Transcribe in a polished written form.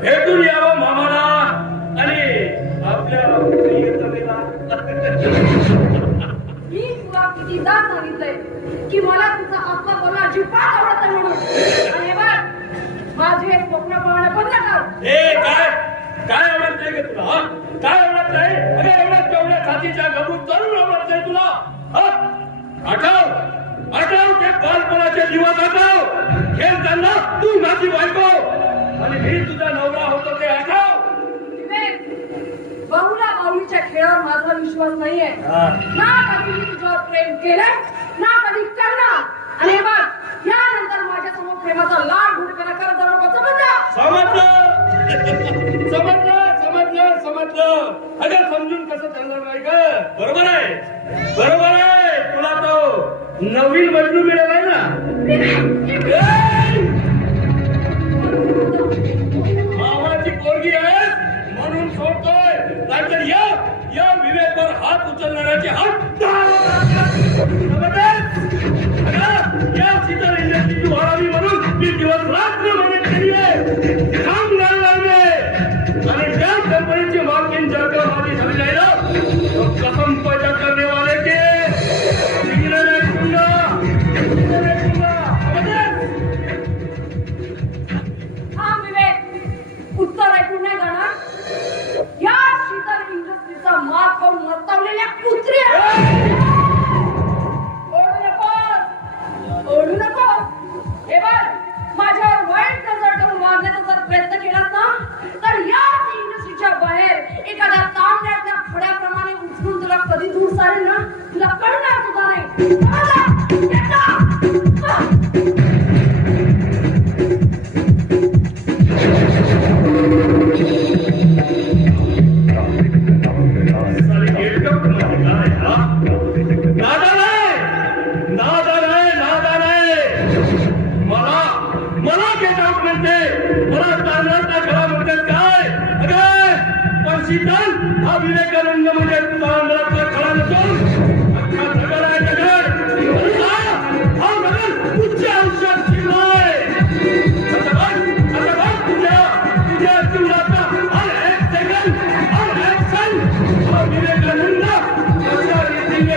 भेटून यावं मामाला आणि आपल्या मी तुला कितीदा सांगितलंय की मला तुझा आत्मा बोलणं अजिबात आवडत नाही म्हणून. आणि हे बघ, माझे हे स्वप्न पाहणं बंद कर. ए काय काय आवडत नाही का तुला? काय आवडत नाही? अरे एवढ्या तेवढ्या छातीच्या गबूत तरुण आवडत नाही तुला? आठव ते बालपणाचे दिवस आठव. खेळताना तू माझी बायको आणि मी तुझा नवरा होतो ते आठव. बहुला बाहुलीच्या खेळावर माझा विश्वास नाहीये. ना कधी मी तुझ्यावर प्रेम केलंय ना कधी करणार. आणि हे बघ, यानंतर माझ्या समोर प्रेमाचा लाड घुडकरा करत जाऊ नको. समजलं. अगं समजून कसं चालणार नाही का? बरोबर आहे. तुला तो नवीन मजनू मिळालाय ना. मामाची पोरगी आहे म्हणून सोडतोय, नाहीतर या विवेकवर हात उचलणाऱ्याचे हात या शीतल इंडस्ट्रीची व्हावी म्हणून मी दिवस रात्र मदत केली आहे. काम लागले आणि त्या कंपनीची मालकीन जर का माझी झाली नाही ना, कसम पैदा करणे वाले के उत्तर ऐकून नाही जाणार. या शीतल इंडस्ट्रीचा माल खाऊन मस्तवलेल्या कुत्र्या ओढू नको. हे बघ, माझ्यावर वाईट नजर ठेवून वागण्याचा जर प्रयत्न केलास ना, तर या इंडस्ट्रीच्या बाहेर एखाद्या तांब्यातल्या खड्याप्रमाणे उचलून तुला कधी दूर सारेल ना, तुला कळणार सुद्धा नाही. शीतल हा विवेकानंद म्हणजे तुझा अंधारातला खळा नसून अख्खा दगड आहे. दगड हा दगड तुझ्या आयुष्यात शिरलाय. तुझ्या जीवनाचा हर एक सेकंड हर एक क्षण हा विवेकानंद अशा रीतीने